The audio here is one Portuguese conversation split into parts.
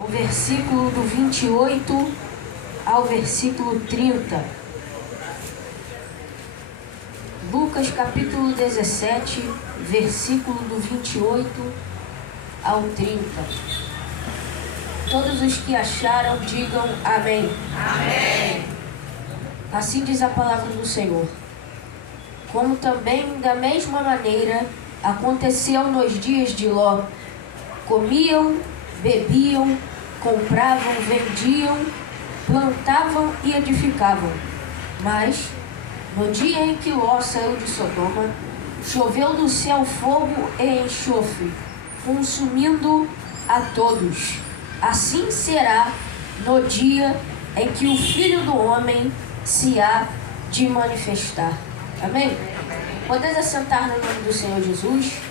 o versículo do 28 ao versículo 30. Lucas capítulo 17, versículo do 28 ao 30. Todos os que acharam, digam amém. Amém. Assim diz a palavra do Senhor. Como também da mesma maneira aconteceu nos dias de Ló. Comiam, bebiam, compravam, vendiam, plantavam e edificavam. Mas, no dia em que Ló saiu de Sodoma, choveu do céu fogo e enxofre, consumindo a todos. Assim será no dia em que o Filho do Homem se há de manifestar. Amém? Podeis assentar no nome do Senhor Jesus.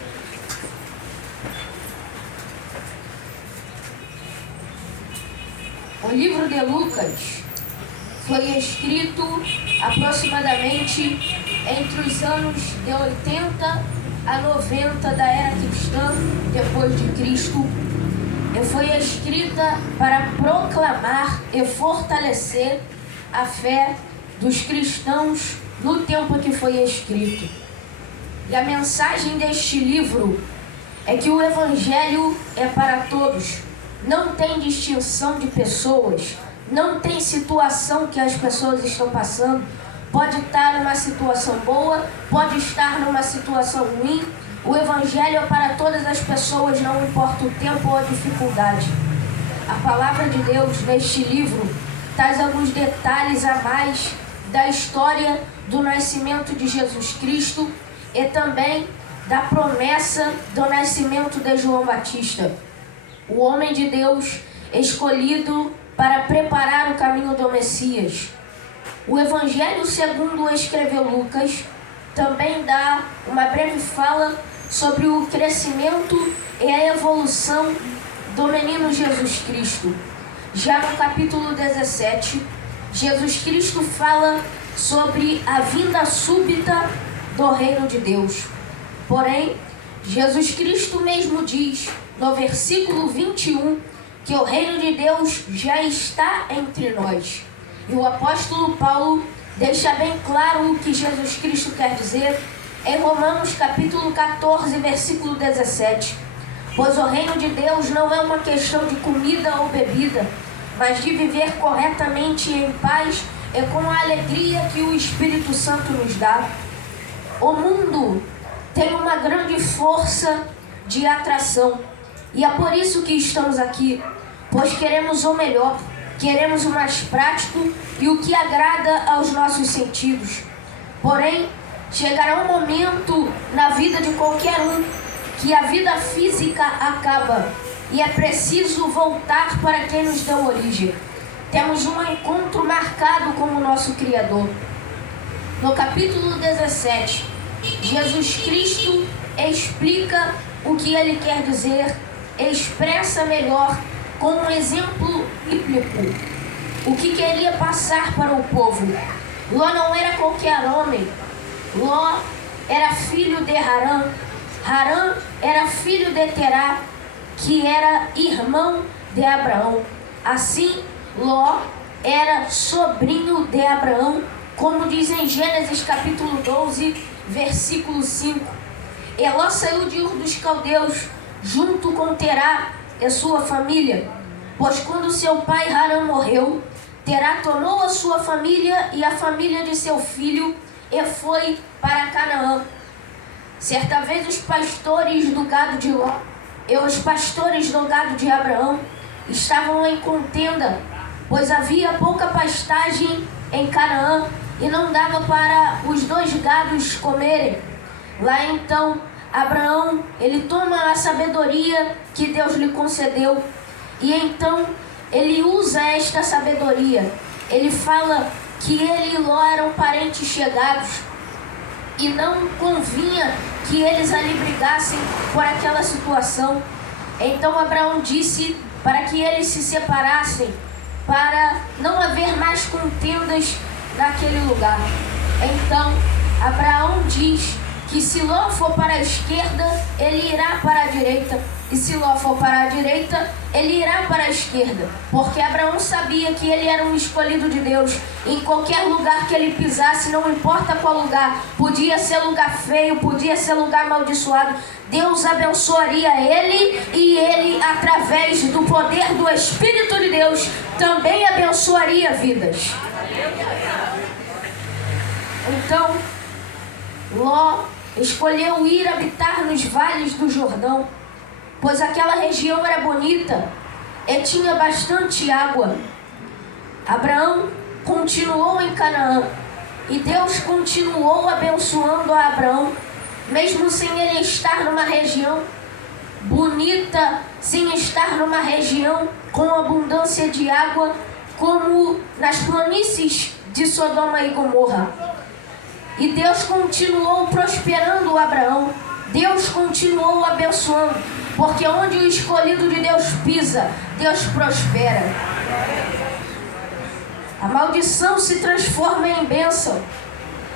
O livro de Lucas foi escrito aproximadamente entre os anos de 80 a 90 da era cristã, depois de Cristo, e foi escrita para proclamar e fortalecer a fé dos cristãos no tempo que foi escrito. E a mensagem deste livro é que o Evangelho é para todos. Não tem distinção de pessoas, não tem situação que as pessoas estão passando. Pode estar numa situação boa, pode estar numa situação ruim. O Evangelho é para todas as pessoas, não importa o tempo ou a dificuldade. A palavra de Deus neste livro traz alguns detalhes a mais da história do nascimento de Jesus Cristo e também da promessa do nascimento de João Batista, o homem de Deus escolhido para preparar o caminho do Messias. O Evangelho segundo escreveu Lucas também dá uma breve fala sobre o crescimento e a evolução do menino Jesus Cristo. Já no capítulo 17, Jesus Cristo fala sobre a vinda súbita do reino de Deus. Porém, Jesus Cristo mesmo diz no versículo 21 que o reino de Deus já está entre nós. E o apóstolo Paulo deixa bem claro o que Jesus Cristo quer dizer em Romanos capítulo 14, versículo 17. Pois o reino de Deus não é uma questão de comida ou bebida, mas de viver corretamente em paz e com a alegria que o Espírito Santo nos dá. O mundo tem uma grande força de atração, e é por isso que estamos aqui, pois queremos o melhor, queremos o mais prático e o que agrada aos nossos sentidos. Porém, chegará um momento na vida de qualquer um que a vida física acaba e é preciso voltar para quem nos deu origem. Temos um encontro marcado com o nosso Criador. No capítulo 17, Jesus Cristo explica o que ele quer dizer, expressa melhor com um exemplo bíblico o que queria passar para o povo. Ló não era qualquer homem. Ló era filho de Harã. Harã era filho de Terá, que era irmão de Abraão. Assim, Ló era sobrinho de Abraão, como diz em Gênesis capítulo 12, versículo 5. E Ló saiu de Ur dos Caldeus, junto com Terá e sua família, pois quando seu pai Harã morreu, Terá tomou a sua família e a família de seu filho e foi para Canaã. Certa vez os pastores do gado de Ló e os pastores do gado de Abraão estavam em contenda, pois havia pouca pastagem em Canaã e não dava para os dois gados comerem. Lá então, Abraão, ele toma a sabedoria que Deus lhe concedeu e então ele usa esta sabedoria. Ele fala que ele e Ló eram parentes chegados e não convinha que eles ali brigassem por aquela situação. Então Abraão disse para que eles se separassem, para não haver mais contendas naquele lugar. Então Abraão diz que se Ló for para a esquerda, ele irá para a direita, e se Ló for para a direita, ele irá para a esquerda, porque Abraão sabia que ele era um escolhido de Deus. Em qualquer lugar que ele pisasse, não importa qual lugar, podia ser lugar feio, podia ser lugar amaldiçoado, Deus abençoaria ele, e ele, através do poder do Espírito de Deus, também abençoaria vidas. Então, Ló escolheu ir habitar nos vales do Jordão, pois aquela região era bonita e tinha bastante água. Abraão continuou em Canaã, e Deus continuou abençoando a Abraão, mesmo sem ele estar numa região bonita, sem estar numa região com abundância de água, como nas planícies de Sodoma e Gomorra. E Deus continuou prosperando Abraão, Deus continuou abençoando, porque onde o escolhido de Deus pisa, Deus prospera. A maldição se transforma em bênção,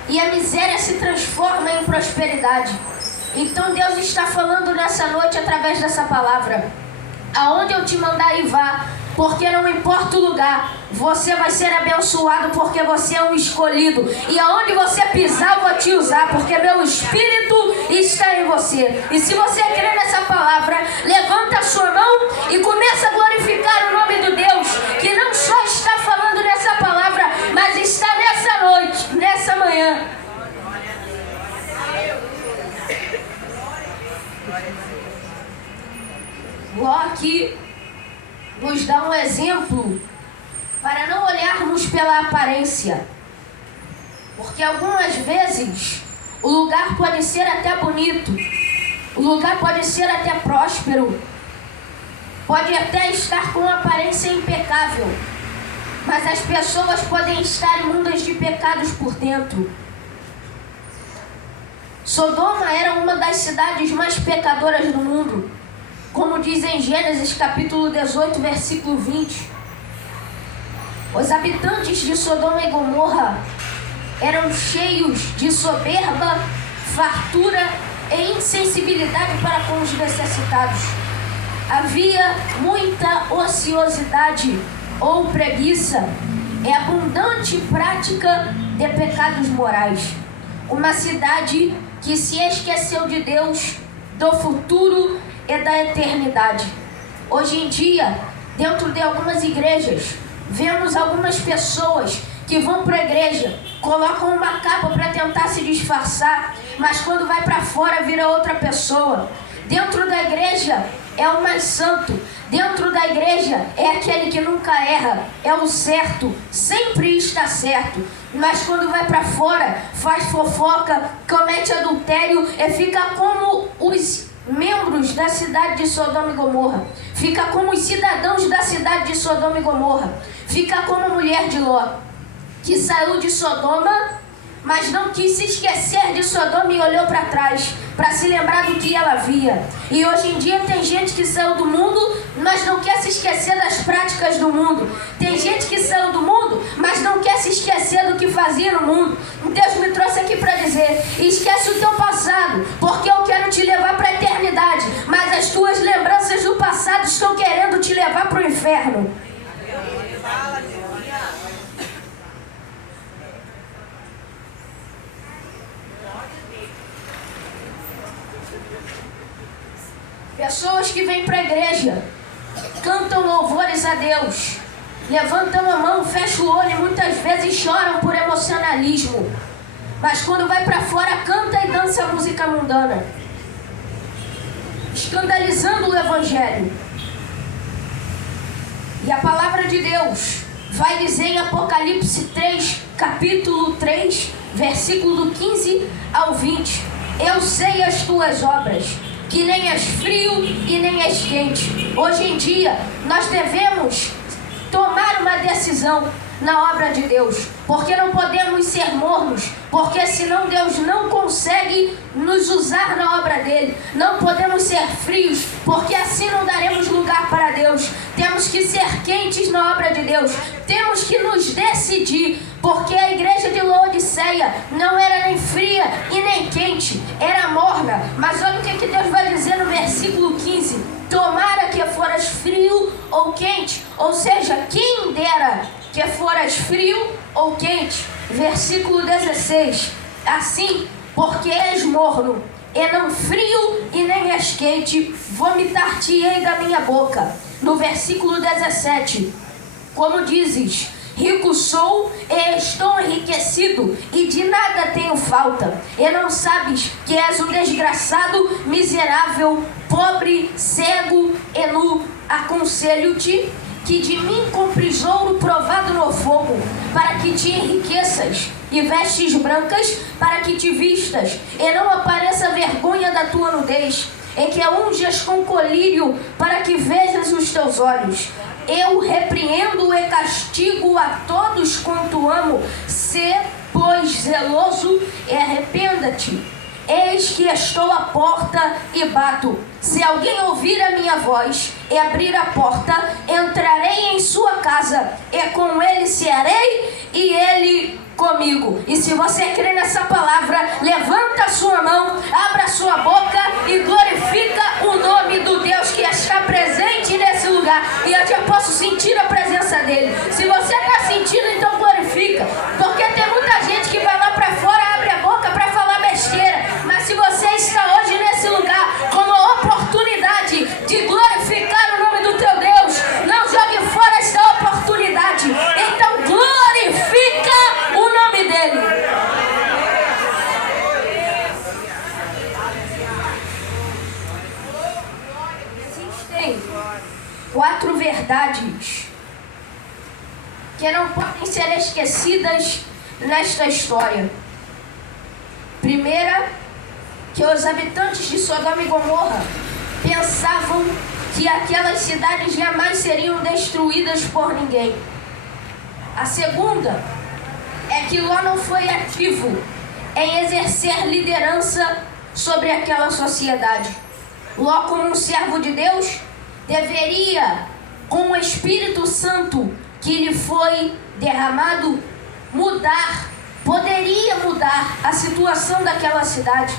e a miséria se transforma em prosperidade. Então Deus está falando nessa noite através dessa palavra: aonde eu te mandar ir, vá, porque não importa o lugar, você vai ser abençoado, porque você é um escolhido. E aonde você pisar, eu vou te usar, porque meu Espírito está em você. E se você crê nessa palavra, levanta a sua mão e começa a glorificar o nome do Deus, que não só está falando nessa palavra, mas está nessa noite, nessa manhã. Ló aqui nos dá um exemplo para não olharmos pela aparência, porque algumas vezes o lugar pode ser até bonito, o lugar pode ser até próspero, pode até estar com aparência impecável, mas as pessoas podem estar imundas de pecados por dentro. Sodoma era uma das cidades mais pecadoras do mundo, como diz em Gênesis capítulo 18, versículo 20. Os habitantes de Sodoma e Gomorra eram cheios de soberba, fartura e insensibilidade para com os necessitados. Havia muita ociosidade ou preguiça e abundante prática de pecados morais. Uma cidade que se esqueceu de Deus, do futuro e da eternidade. Hoje em dia, dentro de algumas igrejas, vemos algumas pessoas que vão para a igreja, colocam uma capa para tentar se disfarçar, mas quando vai para fora vira outra pessoa. Dentro da igreja é o mais santo, dentro da igreja é aquele que nunca erra, é o certo, sempre está certo, mas quando vai para fora faz fofoca, comete adultério e fica como os membros da cidade de Sodoma e Gomorra, fica como os cidadãos da cidade de Sodoma e Gomorra, fica como a mulher de Ló, que saiu de Sodoma, mas não quis se esquecer de Sodoma e olhou para trás, para se lembrar do que ela via. E hoje em dia tem gente que saiu do mundo, mas não quer se esquecer das práticas do mundo. Tem gente que saiu do mundo, mas não quer se esquecer do que fazia no mundo. Deus me trouxe aqui para dizer: esquece o teu passado, porque eu quero te levar para a eternidade, mas as tuas lembranças do passado estão querendo te levar para o inferno. Pessoas que vêm para a igreja, cantam louvores a Deus, levantam a mão, fecham o olho e muitas vezes choram por emocionalismo. Mas quando vai para fora, canta e dança música mundana, escandalizando o Evangelho. E a palavra de Deus vai dizer em Apocalipse 3, capítulo 3, versículo do 15 ao 20: eu sei as tuas obras, que nem és frio e nem és quente. Hoje em dia, nós devemos tomar uma decisão na obra de Deus, porque não podemos ser mornos, porque senão Deus não consegue nos usar na obra dele. Não podemos ser frios, porque assim não daremos lugar para Deus. Temos que ser quentes na obra de Deus. Temos que nos decidir, porque a igreja de Laodiceia não era nem fria e nem quente, era morna. Mas olha o que Deus vai dizer no versículo 15: tomara que foras frio ou quente, ou seja, quem dera que foras frio ou quente. Versículo 16: assim, porque és morno, e não frio e nem és quente, vomitar-te-ei da minha boca. No versículo 17: como dizes, rico sou e estou enriquecido, e de nada tenho falta, e não sabes que és um desgraçado, miserável, pobre, cego e nu. Aconselho-te que de mim compres ouro provado no fogo, para que te enriqueças, e vestes brancas para que te vistas, e não apareça a vergonha da tua nudez, e que unjas com colírio para que vejas os teus olhos. Eu repreendo e castigo a todos quanto amo. Sê, pois, zeloso e arrependa-te. Eis que estou à porta e bato. Se alguém ouvir a minha voz e abrir a porta, entrarei em sua casa, e com ele cearei e ele comigo. E se você crê nessa palavra, levanta a sua mão, abra a sua boca e glorifica o nome do Deus que está presente nesse lugar. E eu já posso sentir a presença dele. Se você está sentindo, então glorifica, porque tem muita gente que vai lá para fora, abre a boca para falar besteira. Mas se você está hoje nesse lugar com uma oportunidade de glorificar o nome do teu Deus, não jogue fora esta oportunidade. Então glorifica o nome dele. Existem 4 verdades que não podem ser esquecidas nesta história. Primeira, que os habitantes de Sodoma e Gomorra pensavam que aquelas cidades jamais seriam destruídas por ninguém. A segunda é que Ló não foi ativo em exercer liderança sobre aquela sociedade. Ló, como um servo de Deus, deveria, com o Espírito Santo que lhe foi derramado, poderia mudar a situação daquela cidade.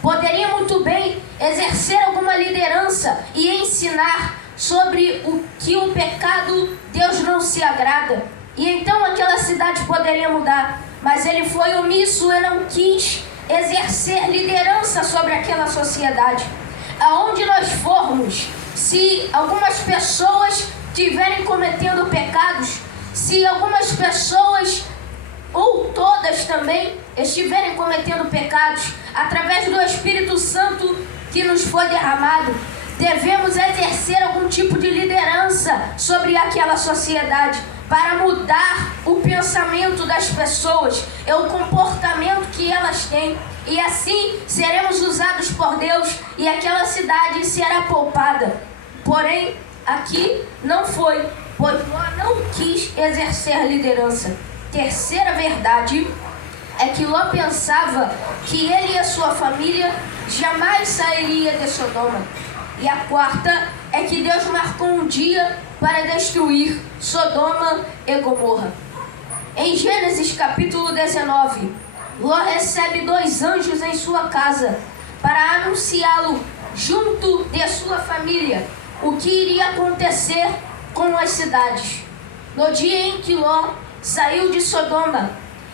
Poderia muito bem exercer alguma liderança e ensinar sobre o que o pecado Deus não se agrada. E então aquela cidade poderia mudar. Mas ele foi omisso e não quis exercer liderança sobre aquela sociedade. Aonde nós formos, se algumas pessoas estiverem cometendo pecados, se algumas pessoas ou todas também estiverem cometendo pecados, através do Espírito Santo que nos foi derramado, devemos exercer algum tipo de liderança sobre aquela sociedade, para mudar o pensamento das pessoas e o comportamento que elas têm. E assim seremos usados por Deus e aquela cidade será poupada. Porém, aqui não foi, pois Ló não quis exercer liderança. Terceira verdade é que Ló pensava que ele e a sua família jamais sairia de Sodoma. E a quarta é que Deus marcou um dia para destruir Sodoma e Gomorra. Em Gênesis capítulo 19, Ló recebe 2 anjos em sua casa para anunciá-lo junto de sua família o que iria acontecer com as cidades. No dia em que Ló saiu de Sodoma,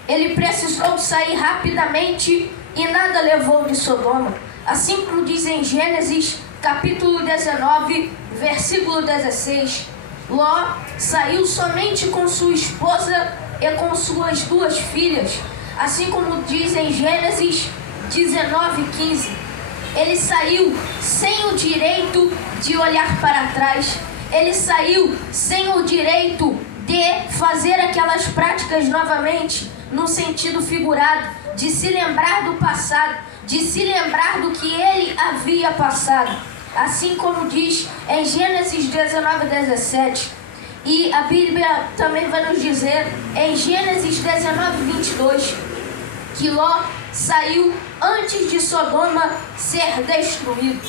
ele precisou sair rapidamente e nada levou de Sodoma. Assim como diz em Gênesis capítulo 19, versículo 16, Ló saiu somente com sua esposa e com suas 2 filhas. Assim como diz em Gênesis 19:15, ele saiu sem o direito de olhar para trás. Ele saiu sem o direito de fazer aquelas práticas novamente, no sentido figurado, de se lembrar do passado, de se lembrar do que ele havia passado. Assim como diz em Gênesis 19:17, E a Bíblia também vai nos dizer, em Gênesis 19:22, que Ló saiu antes de Sodoma ser destruído.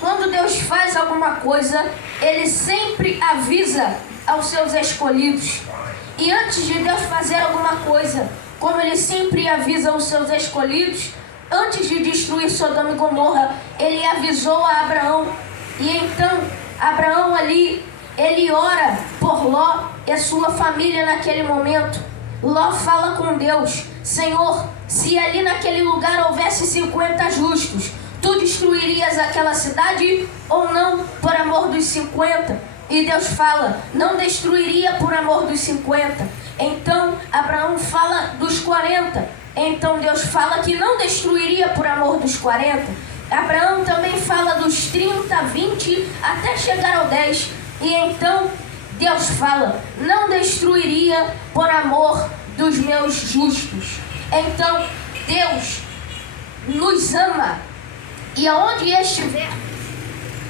Quando Deus faz alguma coisa, Ele sempre avisa aos seus escolhidos. E antes de Deus fazer alguma coisa, como Ele sempre avisa aos seus escolhidos, antes de destruir Sodoma e Gomorra, Ele avisou a Abraão. E então, Abraão ali, ele ora por Ló e a sua família naquele momento. Ló fala com Deus: Senhor, se ali naquele lugar houvesse 50 justos, tu destruirias aquela cidade ou não por amor dos 50? E Deus fala: não destruiria por amor dos 50. Então Abraão fala dos 40. Então Deus fala que não destruiria por amor dos 40. Abraão também fala dos 30, 20, até chegar ao 10. E então Deus fala: não destruiria por amor dos meus justos. Então Deus nos ama. E aonde estiver,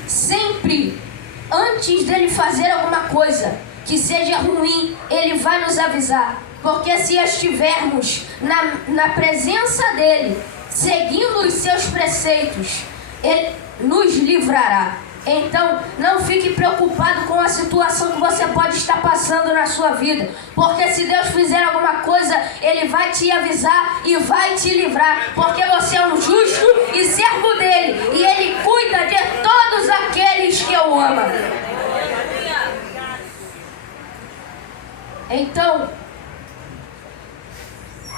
sempre, antes dele fazer alguma coisa que seja ruim, Ele vai nos avisar. Porque se estivermos na presença dEle, seguindo os seus preceitos, Ele nos livrará. Então, não fique preocupado com a situação que você pode estar passando na sua vida. Porque se Deus fizer alguma coisa, Ele vai te avisar e vai te livrar. Porque você é um justo e servo dEle. E Ele cuida de todos aqueles que o amam. Então,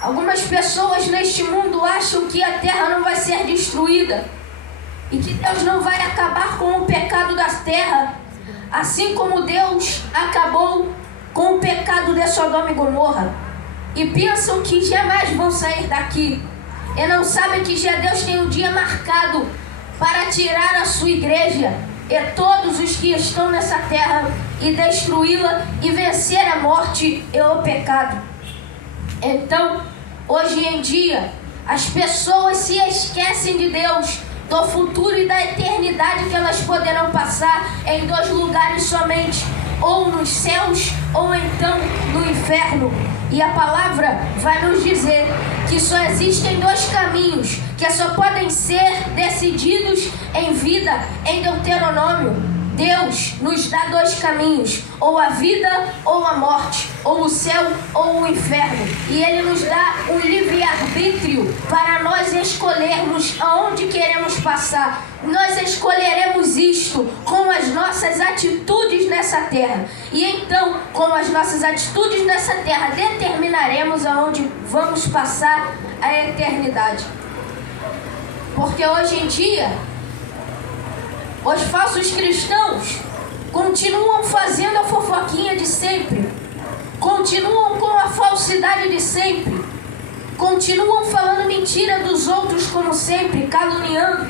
algumas pessoas neste mundo acham que a terra não vai ser destruída e que Deus não vai acabar com o pecado da terra, assim como Deus acabou com o pecado de Sodoma e Gomorra, e pensam que jamais vão sair daqui, e não sabem que já Deus tem um dia marcado para tirar a sua igreja e todos os que estão nessa terra e destruí-la e vencer a morte e o pecado. Então, hoje em dia, as pessoas se esquecem de Deus, do futuro e da eternidade que elas poderão passar em 2 lugares somente, ou nos céus ou então no inferno. E a palavra vai nos dizer que só existem 2 caminhos que só podem ser decididos em vida, em Deuteronômio. Deus nos dá 2 caminhos, ou a vida ou a morte, ou o céu ou o inferno. E Ele nos dá um livre-arbítrio para nós escolhermos aonde queremos passar. Nós escolheremos isto com as nossas atitudes nessa terra. E então, com as nossas atitudes nessa terra, determinaremos aonde vamos passar a eternidade. Porque hoje em dia, os falsos cristãos continuam fazendo a fofoquinha de sempre, continuam com a falsidade de sempre, continuam falando mentira dos outros como sempre, caluniando,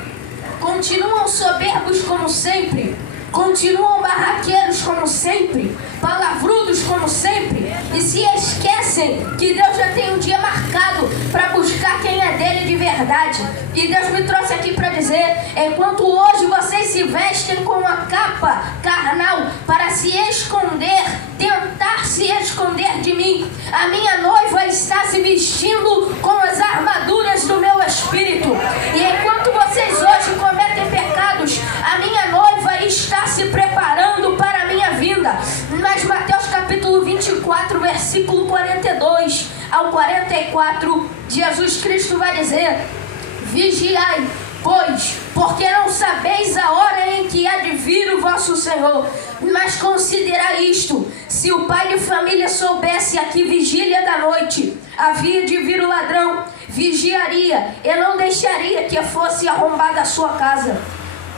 continuam soberbos como sempre, continuam barraqueiros como sempre, palavrudos como sempre, e se esquecem que Deus já tem um dia marcado para buscar quem é dele de verdade. E Deus me trouxe aqui para dizer: enquanto hoje vocês se vestem com a capa carnal para se esconder, tentar se esconder de mim, a minha noiva está se vestindo com as armaduras do meu espírito. E enquanto vocês hoje cometem pecados, a minha noiva está se preparando para a minha vinda. Mas Mateus capítulo 24, versículo 42 ao 44, Jesus Cristo vai dizer: vigiai, pois, porque não sabeis a hora em que há de vir o vosso Senhor. Mas considerai isto: se o pai de família soubesse a que vigília da noite havia de vir o ladrão, vigiaria e não deixaria que fosse arrombada a sua casa.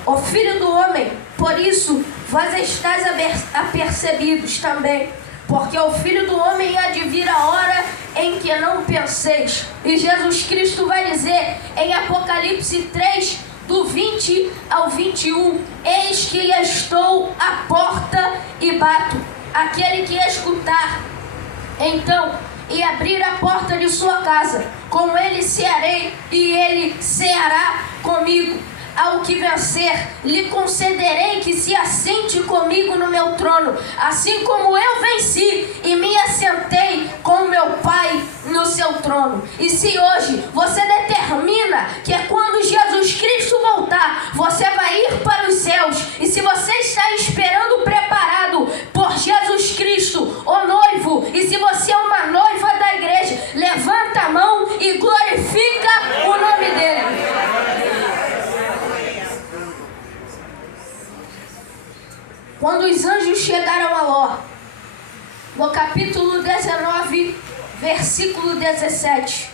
O Filho do Homem, por isso, vós estáis apercebidos também, porque o Filho do Homem há de vir a hora em que não penseis. E Jesus Cristo vai dizer em Apocalipse 3, do 20 ao 21, eis que estou à porta e bato. Aquele que escutar, então, e abrir a porta de sua casa, com ele cearei e ele ceará comigo. ao que vencer, lhe concederei que se assente comigo no meu trono, assim como eu venci e me assentei com meu Pai no seu trono. E se hoje você determina que é quando Jesus Cristo voltar, você vai ir para os céus, e se você está esperando preparado por Jesus Cristo, o noivo, e se você é uma noiva da igreja, levanta a mão e glorifica o nome dele. Quando os anjos chegaram a Ló, no capítulo 19, versículo 17,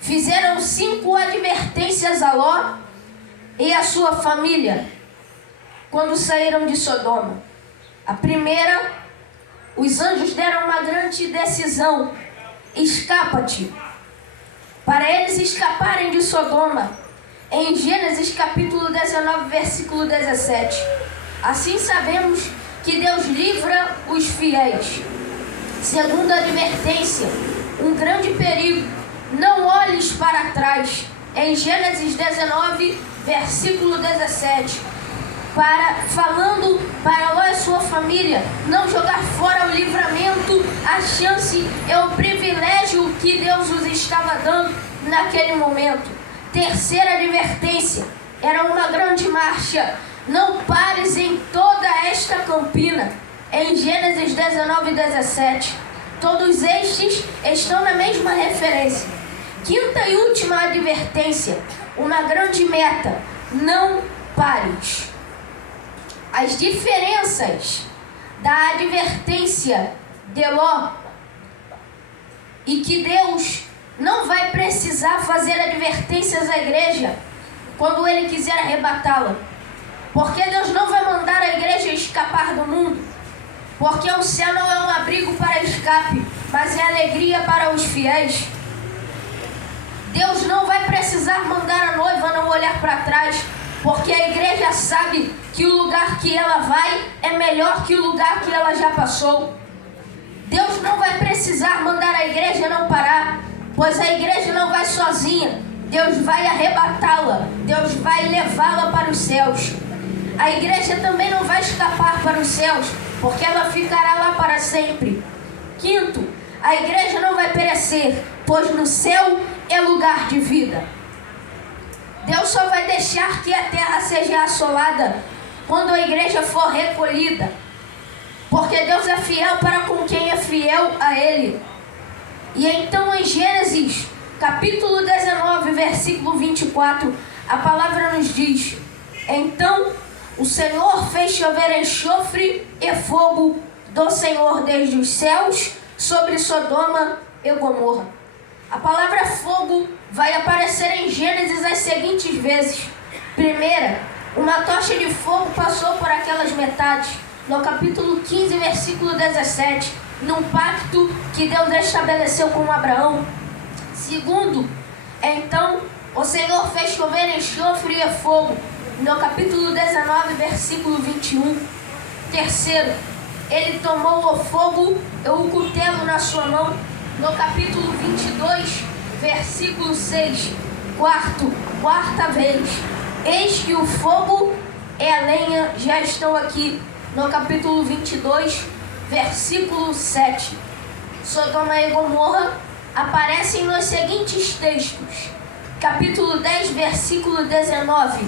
fizeram 5 advertências a Ló e a sua família quando saíram de Sodoma. A primeira, os anjos deram uma grande decisão: escapa-te. Para eles escaparem de Sodoma, em Gênesis capítulo 19, versículo 17. Assim sabemos que Deus livra os fiéis. Segunda advertência, um grande perigo: não olhes para trás. Em Gênesis 19, versículo 17. Falando para Ló e sua família não jogar fora o livramento, a chance e o privilégio que Deus os estava dando naquele momento. Terceira advertência, era uma grande marcha: não pares em toda esta campina. Em Gênesis 19, 17. Todos estes estão na mesma referência. Quinta e última advertência, uma grande meta: não pares. As diferenças da advertência de Ló, e que Deus não vai precisar fazer advertências à igreja quando Ele quiser arrebatá-la. Porque Deus não vai mandar a igreja escapar do mundo. Porque o céu não é um abrigo para escape, mas é alegria para os fiéis. Deus não vai precisar mandar a noiva não olhar para trás, porque a igreja sabe que o lugar que ela vai é melhor que o lugar que ela já passou. Deus não vai precisar mandar a igreja não parar, pois a igreja não vai sozinha. Deus vai arrebatá-la, Deus vai levá-la para os céus. A igreja também não vai escapar para os céus, porque ela ficará lá para sempre. Quinto, a igreja não vai perecer, pois no céu é lugar de vida. Deus só vai deixar que a terra seja assolada quando a igreja for recolhida, porque Deus é fiel para com quem é fiel a Ele. E então em Gênesis capítulo 19, versículo 24, a palavra nos diz: então o Senhor fez chover enxofre e fogo do Senhor desde os céus sobre Sodoma e Gomorra. A palavra fogo vai aparecer em Gênesis as seguintes vezes. Primeira, uma tocha de fogo passou por aquelas metades, no capítulo 15, versículo 17, num pacto que Deus estabeleceu com Abraão. Segundo, então o Senhor fez chover enxofre e fogo, no capítulo 19, versículo 21. Terceiro, ele tomou o fogo e o cutelo na sua mão, no capítulo 22, versículo 6. Quarta vez, eis que o fogo e a lenha já estão aqui, no capítulo 22, versículo 7. Sodoma e Gomorra aparecem nos seguintes textos: capítulo 10, versículo 19,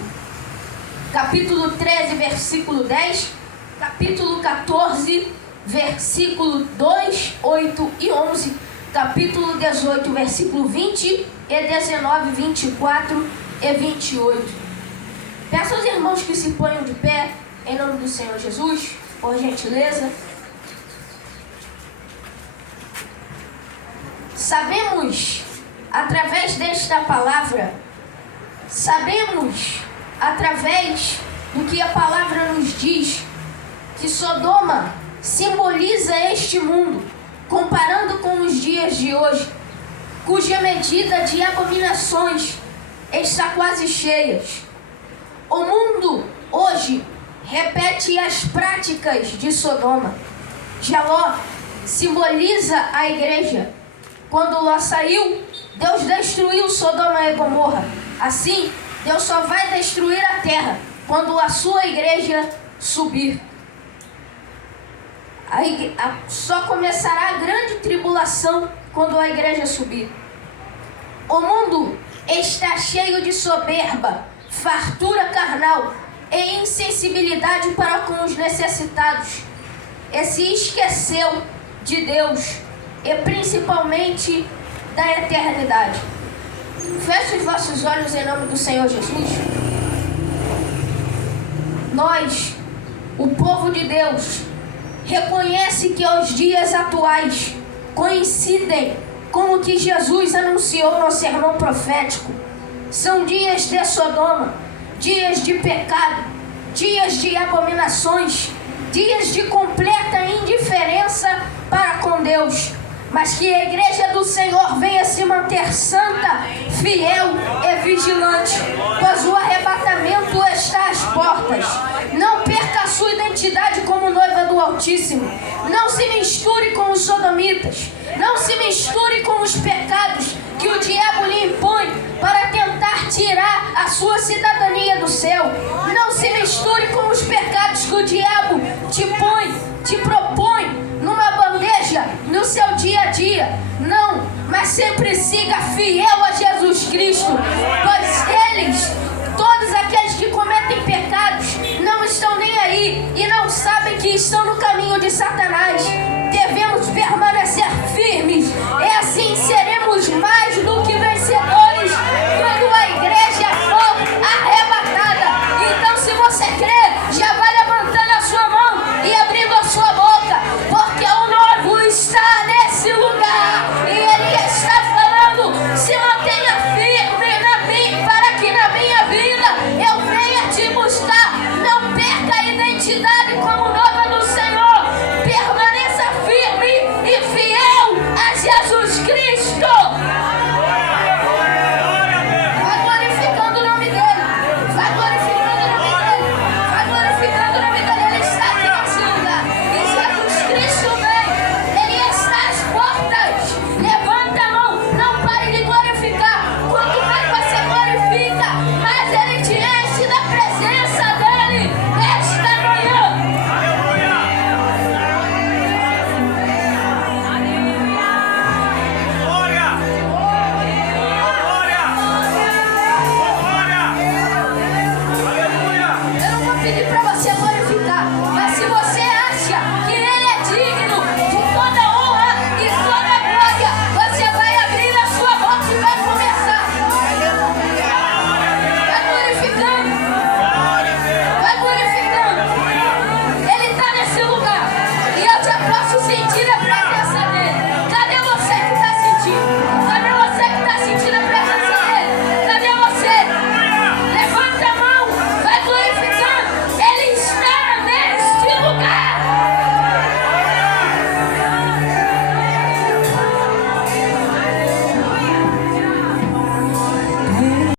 capítulo 13, versículo 10, capítulo 14, versículo 2, 8 e 11, capítulo 18, versículo 20 e 19, 24 e 28. Peço aos irmãos que se ponham de pé, em nome do Senhor Jesus, por gentileza. Sabemos, através desta palavra, através do que a palavra nos diz, que Sodoma simboliza este mundo, comparando com os dias de hoje, cuja medida de abominações está quase cheia. O mundo hoje repete as práticas de Sodoma. Já Ló simboliza a igreja. Quando Ló saiu, Deus destruiu Sodoma e Gomorra. Assim, Deus só vai destruir a terra quando a sua igreja subir. Só começará a grande tribulação quando a igreja subir. O mundo está cheio de soberba, fartura carnal e insensibilidade para com os necessitados. E se esqueceu de Deus e principalmente da eternidade. Feche os vossos olhos em nome do Senhor Jesus. Nós, o povo de Deus, reconhece que os dias atuais coincidem com o que Jesus anunciou no sermão profético. São dias de Sodoma, dias de pecado, dias de abominações, dias de completa indiferença para com Deus. Mas que a igreja do Senhor venha se manter santa, fiel e vigilante, pois o arrebatamento está às portas. Não perca a sua identidade como noiva do Altíssimo. Não se misture com os sodomitas. Não se misture com os pecados que o diabo lhe impõe para tentar tirar a sua cidadania do céu. Não se misture com os pecados que o diabo te propõe numa bandeja no seu dia a dia. Não, mas sempre siga fiel a Jesus Cristo, pois todos aqueles que cometem pecados, não estão nem aí e não sabem que estão no caminho de Satanás.